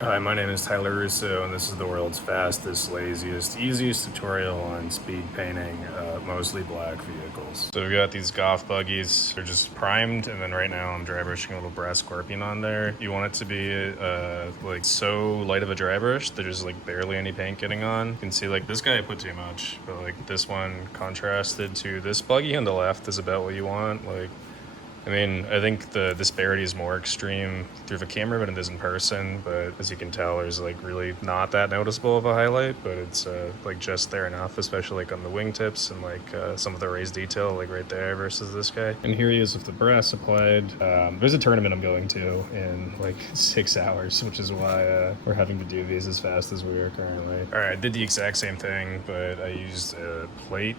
Hi, my name is Tyler Russo, and this is the world's fastest, laziest, easiest tutorial on speed painting, mostly black vehicles. So we got these Goff buggies. They're just primed, and then right now I'm dry brushing a little brass scorpion on there. You want it to be like so light of a dry brush, there's like barely any paint getting on. You can see like this guy I put too much, but like this one contrasted to this buggy on the left is about what you want. I mean, I think the disparity is more extreme through the camera than it is in person, but as you can tell, there's like really not that noticeable of a highlight, but it's like just there enough, especially like on the wingtips and like some of the raised detail like right there versus this guy. And here he is with the brass applied. There's a tournament I'm going to in like 6 hours, which is why we're having to do these as fast as we are currently. All right, I did the exact same thing, but I used a plate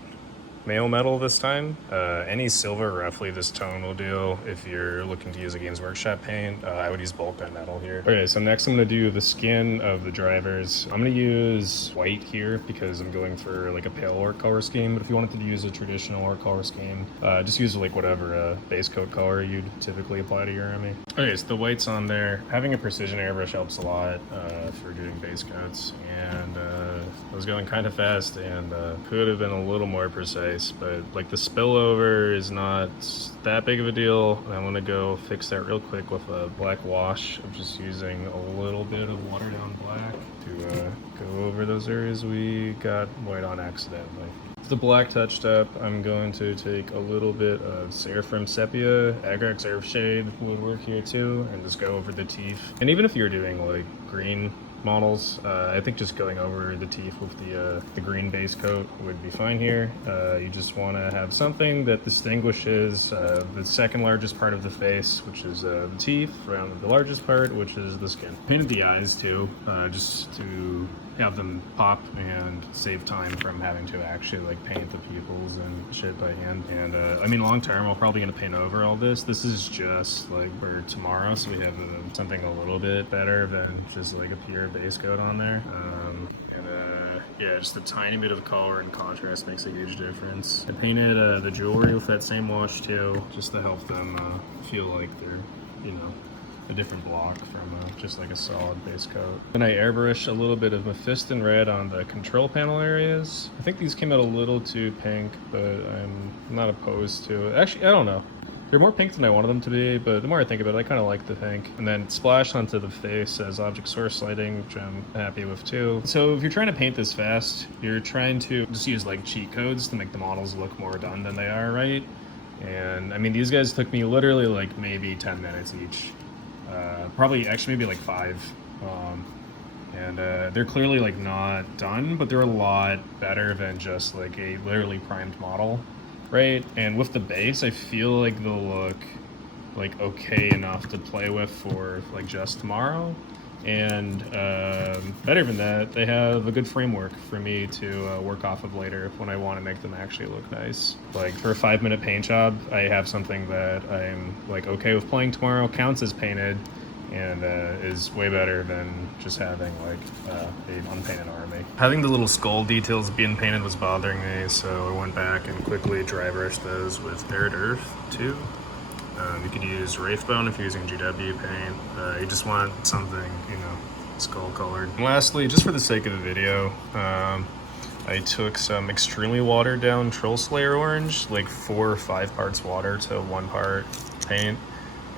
mail metal this time. Any silver roughly this tone will do. If you're looking to use a Games Workshop paint, I would use bulk gunmetal here. Okay, so next I'm gonna do the skin of the drivers. I'm gonna use white here because I'm going for like a pale or color scheme, but if you wanted to use a traditional or color scheme, just use like whatever base coat color you'd typically apply to your army. Okay, so the white's on there. Having a precision airbrush helps a lot for doing base coats, and I was going kind of fast and could have been a little more precise, but like the spillover is not that big of a deal. I'm gonna go fix that real quick with a black wash. I'm just using a little bit of watered down black to go over those areas we got white on accidentally. The black touched up, I'm going to take a little bit of Seraphim Sepia, Agrax Earth Shade would work here too, and just go over the teeth. And even if you're doing like green models, I think just going over the teeth with the green base coat would be fine here. You just want to have something that distinguishes the second largest part of the face, which is the teeth, from the largest part, which is the skin. Painted the eyes too, just to have them pop and save time from having to actually like paint the pupils and shit by hand. And I mean, long term we're probably gonna paint over all this. This is just like for tomorrow, so we have something a little bit better than just like a pure base coat on there. Yeah, just a tiny bit of color and contrast makes a huge difference. I painted the jewelry with that same wash too, just to help them feel like they're, you know, a different block from just like a solid base coat. And I airbrush a little bit of Mephiston red on the control panel areas. I think these came out a little too pink, but I'm not opposed to it. Actually, I don't know. They're more pink than I wanted them to be, but the more I think about it, I kind of like the pink. And then splash onto the face as object source lighting, which I'm happy with too. So if you're trying to paint this fast, you're trying to just use like cheat codes to make the models look more done than they are, right? And I mean, these guys took me literally like maybe 10 minutes each. Probably actually maybe like 5. They're clearly like not done, but they're a lot better than just like a literally primed model, right? And with the base, I feel like they'll look like okay enough to play with for like just tomorrow. And better than that, they have a good framework for me to work off of later when I want to make them actually look nice. Like for a 5-minute paint job, I have something that I'm like okay with playing tomorrow, counts as painted, and is way better than just having like an unpainted army. Having the little skull details being painted was bothering me, so I went back and quickly dry brushed those with Arid Earth too. You could use Wraithbone if you're using GW paint. You just want something, you know, skull colored. And lastly, just for the sake of the video, I took some extremely watered down Troll Slayer orange, like 4 or 5 parts water to 1 part paint,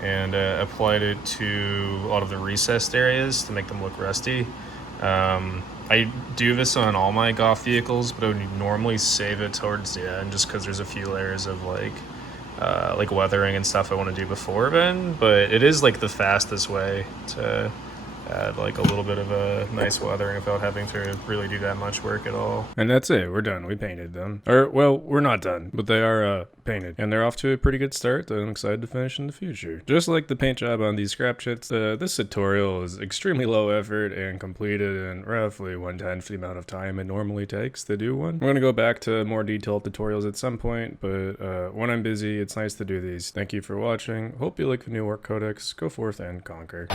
and applied it to a lot of the recessed areas to make them look rusty. I do this on all my Goff vehicles, but I would normally save it towards the end just because there's a few layers of like weathering and stuff I want to do before then, but it is like the fastest way to add like a little bit of a nice weathering without having to really do that much work at all. And that's it, we're done. We painted them. Or, well, we're not done, but they are painted. And they're off to a pretty good start that I'm excited to finish in the future. Just like the paint job on these scrap chits, this tutorial is extremely low effort and completed in roughly 1/10 the amount of time it normally takes to do one. I'm gonna go back to more detailed tutorials at some point, but when I'm busy, it's nice to do these. Thank you for watching. Hope you like the new work codex. Go forth and conquer.